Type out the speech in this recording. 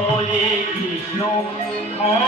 Oh, yeah, no. Oh.